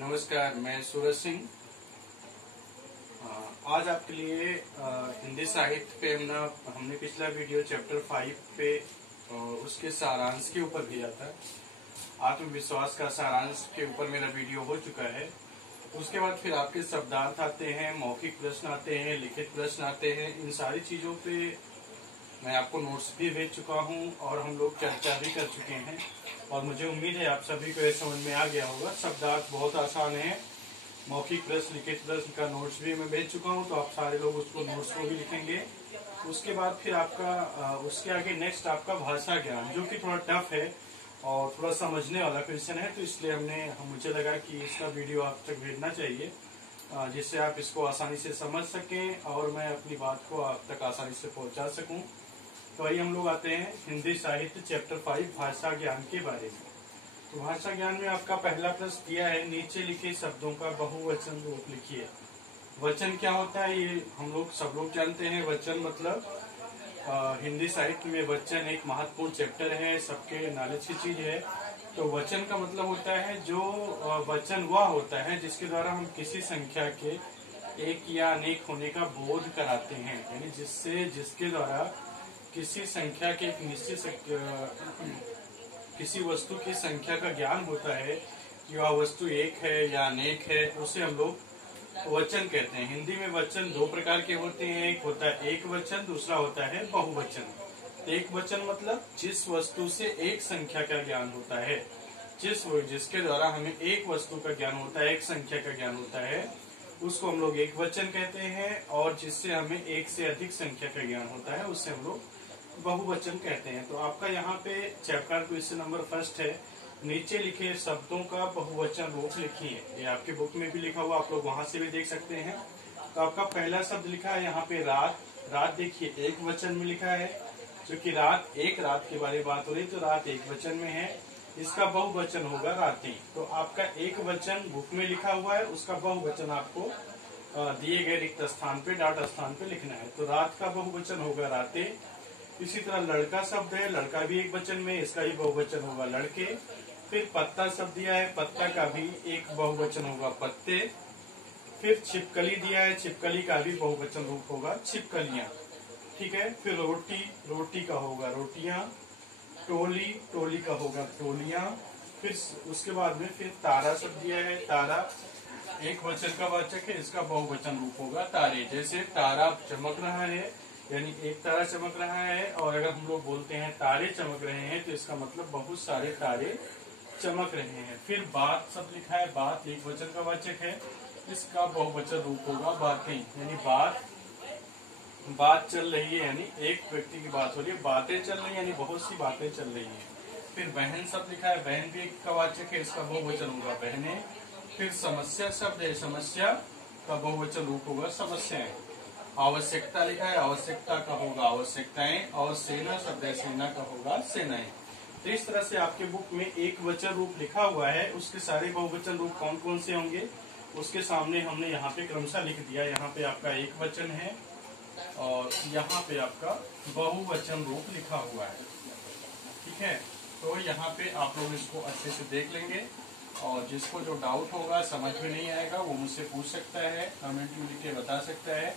नमस्कार, मैं सूरज सिंह। आज आपके लिए हिंदी साहित्य पे हमने पिछला वीडियो चैप्टर 5 पे उसके सारांश के ऊपर दिया था। आत्मविश्वास का सारांश के ऊपर मेरा वीडियो हो चुका है। उसके बाद फिर आपके शब्दार्थ आते हैं, मौखिक प्रश्न आते हैं, लिखित प्रश्न आते हैं। इन सारी चीजों पे मैं आपको नोट्स भी भेज चुका हूं और हम लोग चर्चा भी कर चुके हैं और मुझे उम्मीद है आप सभी को ये समझ में आ गया होगा। शब्दार्थ बहुत आसान है। मौखिक प्रश्न, लिखित प्रश्न का नोट्स भी मैं भेज चुका हूं, तो आप सारे लोग उसको नोट्स को भी लिखेंगे। उसके बाद फिर आपका उसके आगे नेक्स्ट आपका भाषा ज्ञान, जो कि थोड़ा टफ है और थोड़ा समझने वाला क्वेश्चन है, तो इसलिए मुझे लगा कि इसका वीडियो आप तक भेजना चाहिए, जिससे आप इसको आसानी से समझ सकें और मैं अपनी बात को आप तक आसानी से पहुंचा सकूं। तो आइए हम लोग आते हैं हिंदी साहित्य चैप्टर 5 भाषा ज्ञान के बारे में। तो भाषा ज्ञान में आपका पहला प्रश्न दिया है, नीचे लिखे शब्दों का बहुवचन रूप लिखिए। वचन क्या होता है ये हम लोग सब लोग जानते हैं। वचन मतलब हिंदी साहित्य में वचन एक महत्वपूर्ण चैप्टर है, सबके नॉलेज की चीज है। तो वचन का मतलब होता है जो वचन वह होता है जिसके द्वारा हम किसी संख्या के एक या अनेक होने का बोध कराते हैं, यानी जिसके द्वारा किसी संख्या के एक निश्चित किसी वस्तु की संख्या का ज्ञान होता है कि वह वस्तु एक है या अनेक है, उसे हम लोग वचन कहते हैं। हिंदी में वचन दो प्रकार के होते हैं, एक होता है एक वचन, दूसरा होता है बहुवचन। एक वचन मतलब जिस वस्तु से एक संख्या का ज्ञान होता है, जिसके द्वारा हमें एक वस्तु का ज्ञान होता है, एक संख्या का ज्ञान होता है, उसको हम लोग एक वचन कहते हैं। और जिससे हमें एक से अधिक संख्या का ज्ञान होता है, उससे हम लोग बहुवचन कहते हैं। तो आपका यहाँ पे चैप्टर क्वेश्चन नंबर फर्स्ट है, नीचे लिखे शब्दों का बहुवचन रूप लिखिए। ये आपके बुक में भी लिखा हुआ, आप लोग वहां से भी देख सकते हैं। तो आपका पहला शब्द लिखा है यहाँ पे रात। रात देखिए एक वचन में लिखा है, क्योंकि एक रात के बारे में बात हो रही, तो रात एक वचन में है, इसका बहुवचन होगा रातें। तो आपका एक वचन बुक में लिखा हुआ है, उसका बहुवचन आपको दिए गए रिक्त स्थान पे, डाटा स्थान पे लिखना है। तो रात का बहुवचन होगा रातें। इसी तरह लड़का शब्द है, लड़का भी एक वचन में, इसका ही बहुवचन होगा लड़के। फिर पत्ता शब्द दिया है, पत्ता का भी एक बहुवचन होगा पत्ते। फिर छिपकली दिया है, छिपकली का भी बहुवचन रूप होगा छिपकलियां। ठीक है। फिर रोटी, रोटी का होगा रोटियां। टोली, टोली का होगा टोलियां। फिर उसके बाद में फिर तारा शब्द दिया है, तारा एक वचन का वाचक है, इसका बहुवचन रूप होगा तारे। जैसे तारा चमक रहा है, यानी एक तारा चमक रहा है, और अगर हम लोग बोलते हैं तारे चमक रहे हैं, तो इसका मतलब बहुत सारे तारे चमक रहे हैं। फिर बात शब्द लिखा है, बात एक वचन का वाचक है, इसका बहुवचन रूप होगा बातें, यानी बात चल रही है, यानी एक व्यक्ति की बात हो रही है, बातें चल रही है, यानी बहुत सी बातें चल रही है। फिर बहन शब्द लिखा है, बहन भी एक का वाचक है, इसका बहुवचन होगा बहनें। फिर समस्या शब्द है, समस्या का बहुवचन रूप होगा समस्याएं। आवश्यकता लिखा है, आवश्यकता का होगा आवश्यकताएं। और सेना शब्द है, सेना का होगा सेनाएं। तो इस तरह से आपके बुक में एक वचन रूप लिखा हुआ है, उसके सारे बहुवचन रूप कौन कौन से होंगे उसके सामने हमने यहाँ पे क्रमशः लिख दिया। यहाँ पे आपका एक वचन है और यहाँ पे आपका बहुवचन रूप लिखा हुआ है। ठीक है। तो यहाँ पे आप लोग इसको अच्छे से देख लेंगे और जिसको जो डाउट होगा, समझ में नहीं आएगा, वो मुझसे पूछ सकता है, कमेंट में लिख के बता सकता है।